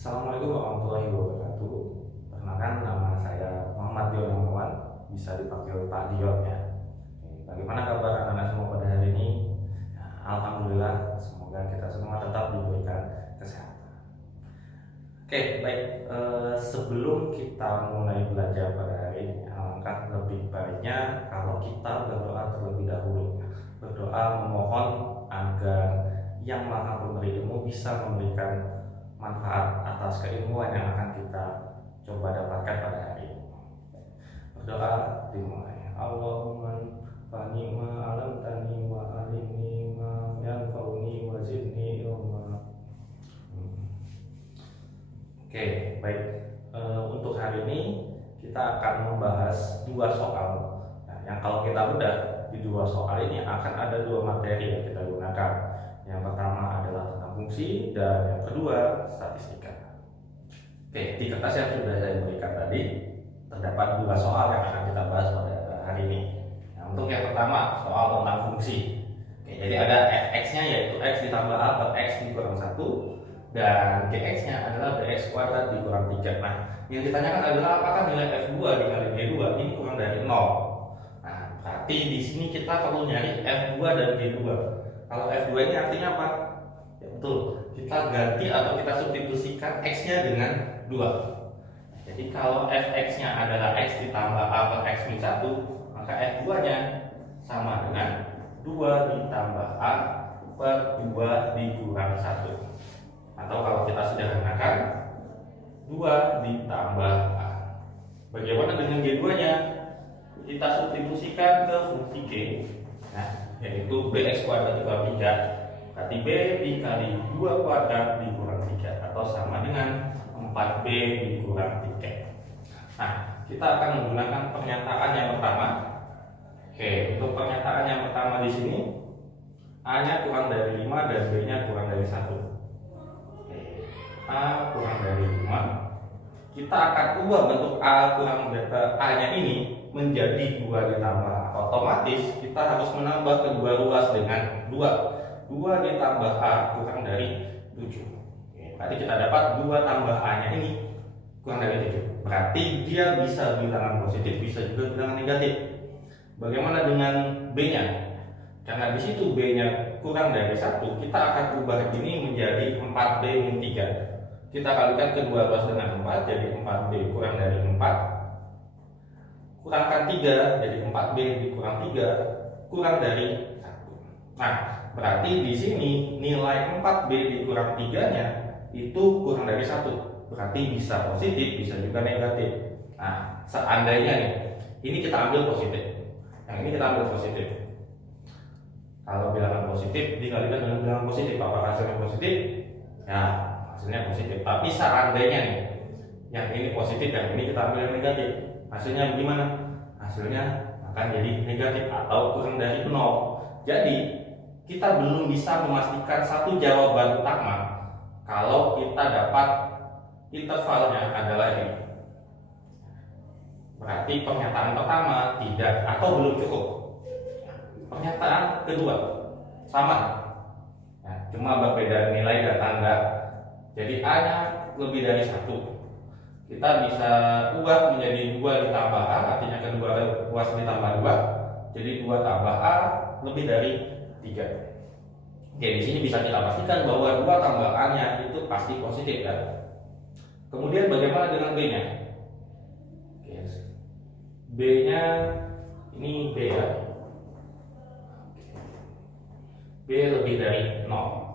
Assalamualaikum warahmatullahi wabarakatuh. Perkenalkan, nama saya Muhammad Dion Muhammad, bisa dipanggil Pak Dion ya. Bagaimana kabar anak-anak semua pada hari ini? Alhamdulillah, semoga kita semua tetap diberikan kesehatan. Oke, baik. Sebelum kita mulai belajar pada hari ini, alangkah lebih baiknya kalau kita berdoa terlebih dahulu. Berdoa memohon agar Yang Maha Pemberi Ilmu bisa memberikan manfaat atas keilmuan yang akan kita coba dapatkan pada hari ini. Berdoa dimulai. Allahumma fani ma alam tani wa alimni ma yanfa'uni wa zidni ilma. Oke, baik. Untuk hari ini kita akan membahas dua soal. Nah, yang kalau kita bedah di dua soal ini akan ada dua materi yang kita gunakan. Yang pertama adalah tentang fungsi dan yang kedua statistika. Oke, di kertas yang sudah saya berikan tadi terdapat dua soal yang akan kita bahas pada hari ini. Nah, untuk yang pertama soal tentang fungsi. Oke, jadi ada fx-nya yaitu x ditambah a per x dikurang 1 dan gx-nya adalah bx kuadrat dikurang 3. Nah, yang ditanyakan adalah apakah nilai f2 dikali g2 ini kurang dari 0. Nah, berarti di sini kita perlu nyari f2 dan g2. Kalau F2 ini artinya apa? Ya betul, kita ganti atau kita substitusikan X-nya dengan 2. Jadi kalau Fx-nya adalah X ditambah A per X min 1, maka F2-nya sama dengan 2 ditambah A per 2 dikurang 1. Atau kalau kita sederhanakan 2 ditambah A. Bagaimana dengan G2-nya? Kita substitusikan ke fungsi G. Nah, yaitu bx kuadrat dikurang 3, berarti b dikali 2 kuadrat dikurang 3 atau sama dengan 4b dikurang 3. Nah, kita akan menggunakan pernyataan yang pertama. Oke, untuk pernyataan yang pertama di sini a-nya kurang dari 5 dan b-nya kurang dari 1. Oke, a kurang dari 5. Kita akan ubah bentuk a-nya ini menjadi 2 ditambah. Otomatis kita harus menambah kedua ruas dengan 2 ditambah A kurang dari 7. Berarti kita dapat 2 tambah A nya ini kurang dari 7. Berarti dia bisa bilangan positif, bisa juga bilangan negatif. Bagaimana dengan B nya? Karena di situ B nya kurang dari 1, kita akan ubah ini menjadi 4B min 3. Kita kalikan kedua ruas dengan 4, jadi 4B kurang dari 4 kurangkan 3, jadi 4B dikurang 3 kurang dari 1. Nah, berarti di sini nilai 4B dikurang 3-nya itu kurang dari 1. Berarti bisa positif, bisa juga negatif. Nah, seandainya nih, ini kita ambil positif. Yang ini kita ambil positif. Kalau bilangan positif dikalikan dengan bilangan positif, apakah hasilnya positif? Ya, hasilnya positif. Tapi seandainya nih, yang ini positif, yang ini kita ambil yang negatif, hasilnya bagaimana? Hasilnya akan jadi negatif atau kurang dari 0. Jadi kita belum bisa memastikan satu jawaban utama kalau kita dapat intervalnya adalah ini. Berarti pernyataan pertama tidak atau belum cukup. Pernyataan kedua sama, cuma berbeda nilai dan tanda. Jadi A-nya lebih dari 1. Kita bisa ubah menjadi 2 ditambah A, artinya kedua ruas ditambah 2, jadi 2 tambah A lebih dari 3. Oke, di sini bisa kita pastikan bahwa 2 tambah A-nya itu pasti positif kan. Kemudian bagaimana dengan B-nya? Oke, B-nya ini B ya. B lebih dari 0.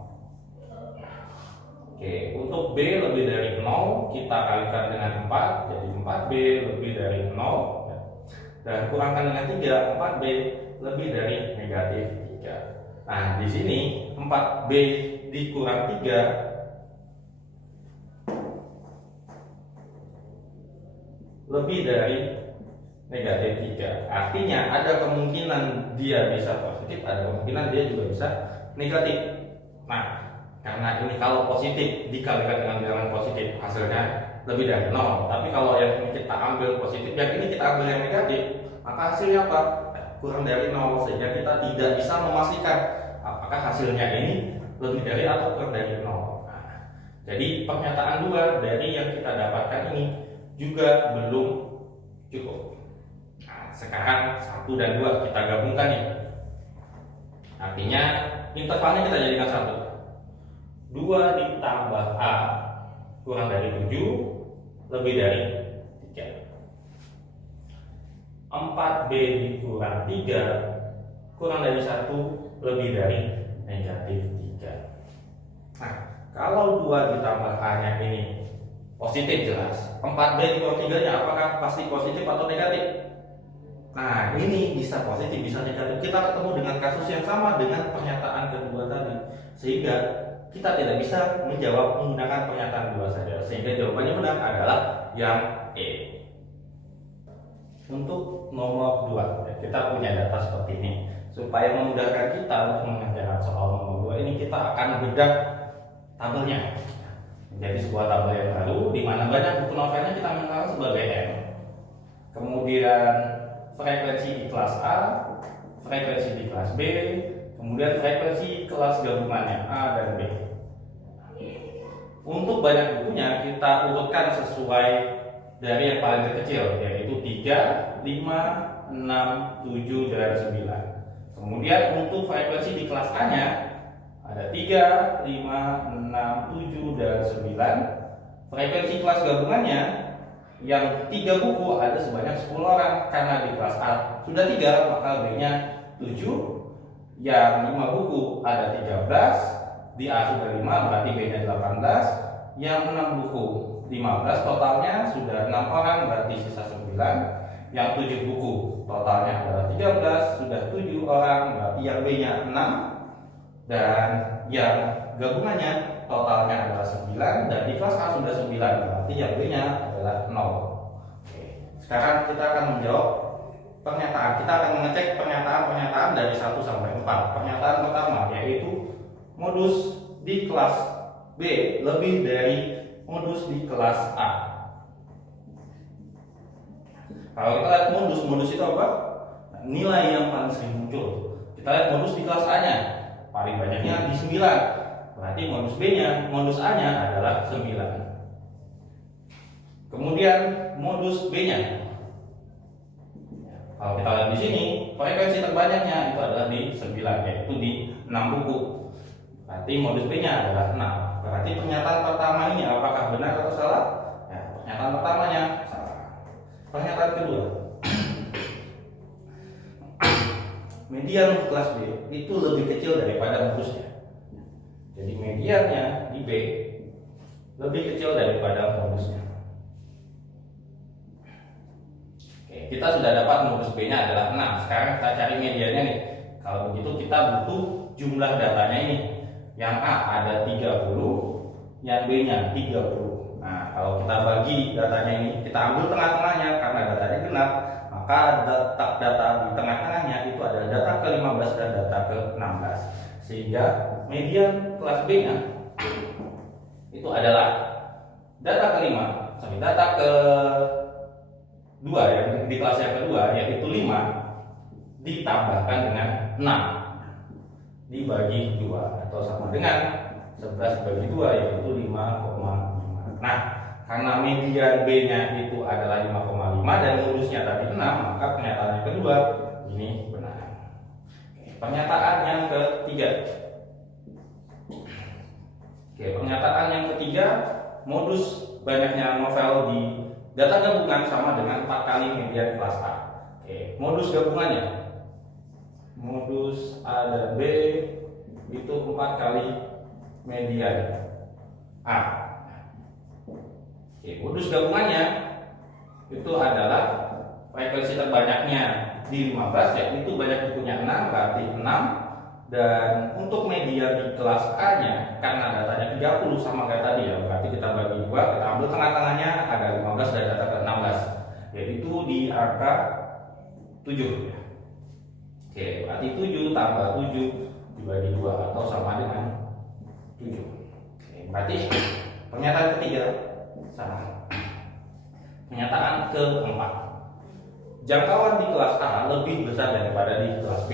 Oke, untuk B lebih dari 0 kita kalikan dengan 4, jadi 4B lebih dari 0 dan kurangkan dengan 3, 4B lebih dari negatif 3. Nah, di sini 4B dikurang 3 lebih dari negatif 3. Artinya ada kemungkinan dia bisa positif, ada kemungkinan dia juga bisa negatif. Nah, karena ini kalau positif dikalikan dengan bilangan positif hasilnya lebih dari 0. Tapi kalau yang ini kita ambil positif, yang ini kita ambil yang negatif, maka hasilnya apa? Kurang dari 0. Sehingga kita tidak bisa memastikan apakah hasilnya ini lebih dari atau kurang dari 0. Nah, Jadi pernyataan 2 dari yang kita dapatkan ini juga belum cukup. Nah, sekarang 1 dan 2 kita gabungkan nih. Artinya intervalnya kita jadikan 1. 2 ditambah A kurang dari 7 lebih dari 3. 4B dikurang 3 kurang dari 1 lebih dari negatif 3. Nah, kalau 2 ditambah A-nya ini positif jelas, 4B dikurang 3-nya apakah pasti positif atau negatif? Nah, ini bisa positif, bisa negatif. Kita ketemu dengan kasus yang sama dengan pernyataan kedua tadi, sehingga kita tidak bisa menjawab menggunakan pernyataan 2 saja. Sehingga jawabannya benar adalah yang E. Untuk nomor 2, kita punya data seperti ini. Supaya memudahkan kita untuk mengerjakan soal nomor 2 ini, kita akan bedah tabelnya menjadi sebuah tabel yang baru, di mana banyak buku novelnya kita misalkan sebagai M. Kemudian frekuensi di kelas A, frekuensi di kelas B, kemudian frekuensi kelas gabungannya A dan B. Untuk banyak bukunya kita urutkan sesuai dari yang paling kecil, yaitu 3, 5, 6, 7, dan 9. Kemudian untuk frekuensi di kelas A-nya ada 3, 5, 6, 7, dan 9. Frekuensi kelas gabungannya yang 3 buku ada sebanyak 10 orang. Karena di kelas A sudah 3, maka B-nya 7. Yang 5 buku ada 13. Di A sudah 5, berarti B-nya 18. Yang 6 buku 15, totalnya sudah 6 orang, berarti sisa 9. Yang 7 buku totalnya adalah 13, sudah 7 orang, berarti yang B-nya 6. Dan yang gabungannya totalnya adalah 9, dan di kelas A sudah 9, berarti yang B-nya adalah 0. Oke. Sekarang kita akan menjawab pernyataan. Kita akan mengecek pernyataan-pernyataan dari 1 sampai 4. Pernyataan pertama yaitu modus di kelas B lebih dari modus di kelas A. Kalau kita lihat modus itu apa? Nilai yang paling sering muncul. Kita lihat modus di kelas A-nya, paling banyaknya di 9. Berarti modus B-nya, modus A-nya adalah 9. Kemudian modus B-nya. Kalau kita lihat di sini, frekuensi terbanyaknya itu adalah di 9, yaitu di 6 buku. Berarti modus B-nya adalah 6. Berarti pernyataan pertama ini apakah benar atau salah? Ya, pernyataan pertamanya salah. Pernyataan kedua, median kelas B itu lebih kecil daripada modusnya. Jadi mediannya di B lebih kecil daripada modusnya. Oke, kita sudah dapat modus B-nya adalah 6. Sekarang kita cari mediannya nih. Kalau begitu kita butuh jumlah datanya ini. Yang A ada 30, yang B-nya 30. Nah, kalau kita bagi datanya ini, kita ambil tengah-tengahnya karena datanya genap, maka data di tengah-tengahnya itu ada data ke-15 dan data ke-16. Sehingga median kelas B-nya itu adalah data data ke-2 yang di kelas yang kedua, yaitu 5 ditambahkan dengan 6 dibagi 2, atau sama dengan 11 dibagi 2, yaitu 5,5. Nah, karena median B-nya itu adalah 5,5 dan modusnya tadi 6, maka pernyataan yang kedua ini benar. Pernyataan yang ketiga. Pernyataan yang ketiga, modus banyaknya novel di data gabungan sama dengan 4 kali median kelas A. Modus gabungannya, modus A dan B itu 4 kali median A. Modus gabungannya itu adalah frekuensi terbanyaknya di 15, yaitu banyak bukunya 6, berarti 6. Dan untuk median di kelas A-nya, karena datanya 30 sama kayak tadi ya, berarti kita bagi 2, kita ambil tengah-tengahnya ada 15 dan data ke-16, yaitu di angka 7. Berarti 7 tambah 7 dibagi 2, atau sama dengan 7. Berarti pernyataan ketiga salah. Pernyataan keempat, jangkauan di kelas A lebih besar daripada di kelas B.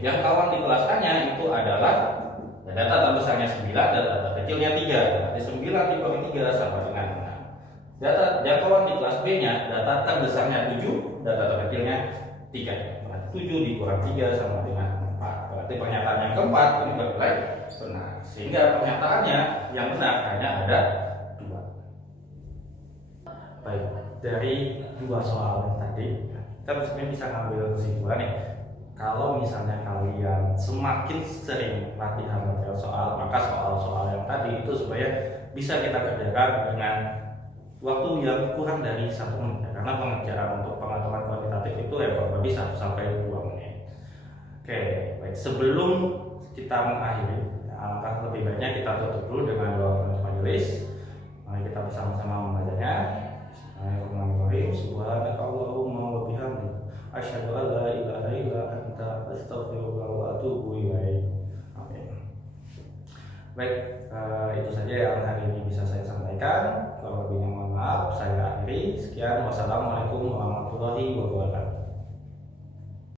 Jangkauan di kelas A-nya itu adalah Dan data terbesarnya 9 dan data kecilnya 3. Berarti 9 dikurangi 3 sama dengan 6. Data jangkauan di kelas B-nya, data terbesarnya 7, data terkecilnya 3. Berarti 7 dikurang 3 sama dengan 4. Berarti pernyataan yang keempat ini bernilai benar. Sehingga pernyataannya yang benar hanya ada 2. Baik, dari 2 soal tadi, kita sebenarnya bisa ngambil kesimpulan nih. Kalau misalnya kalian semakin sering latihan material soal, maka soal-soal yang tadi itu supaya bisa kita kerjakan dengan waktu yang kurang dari 1 menit. Karena pengerjaan untuk pengetahuan kuantitatif itu ya kurang lebih 1 sampai 2 menit. Oke, baik. Sebelum kita mengakhiri, alangkah lebih baiknya kita tutup dulu dengan doa penutup majelis. Mari kita bersama-sama membacanya. Bismillahirrahmanirrahim. Subhanakallahumma wa bihamdika asyhadu an la ilaha illa anta astaghfiruka wa atubu ilaik. Amin. Baik, itu saja yang hari ini bisa saya sampaikan. Kalau lebihnya mohon maaf, saya akhiri. Sekian, wassalamualaikum warahmatullahi wabarakatuh.